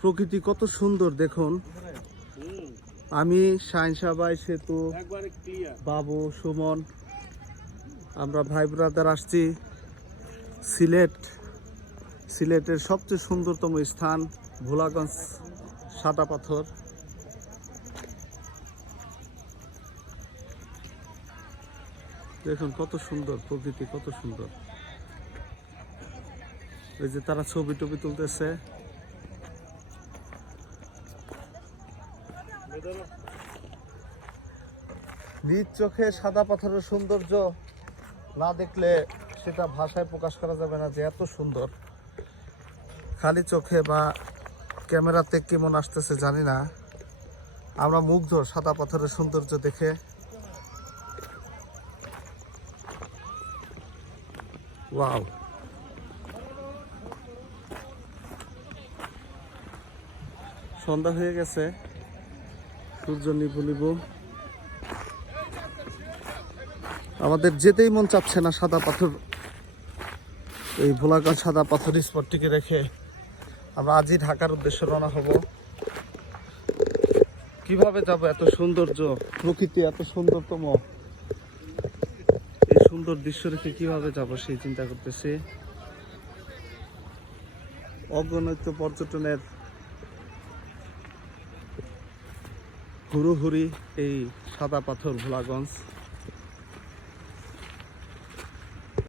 প্রকৃতি কত সুন্দর, দেখুন। আমি সাইনসাবাই সেতু, বাবু, সুমন, আমরা ভাই ব্রাদার আসছি। সিলেট, সিলেটের সবচেয়ে সুন্দরতম স্থান ভোলাগঞ্জ সাদা পাথর। দেখুন কত সুন্দর, প্রকৃতি কত সুন্দর। এই যে তারা ছবি টবি তুলতেছে। নিজ চোখে সাদা পাথরের সৌন্দর্য না দেখলে সেটা ভাষায় প্রকাশ করা যাবে না যে এত সুন্দর। খালি চোখে বা ক্যামেরাতে কেমন আসতেছে জানি না। আমরা মুগ্ধ সাদা পাথরের সৌন্দর্য দেখে। ওয়াও। সন্ধ্যা হয়ে গেছে। সূর্য নিবু নিবু আমাদের যেতেই মন চাচ্ছে না সাদা পাথর। এই ভোলাগঞ্জ সাদা পাথর স্পটটিকে রেখে আমরা আজই ঢাকার উদ্দেশ্যে রওনা হব। কীভাবে যাব এত সৌন্দর্য? প্রকৃতি এত সুন্দরতম। এই সুন্দর দৃশ্য রেখে কীভাবে যাব সেই চিন্তা করতেছি। অগণিত পর্যটনের হুড়ুহুড়ি এই সাদা পাথর ভোলাগঞ্জ।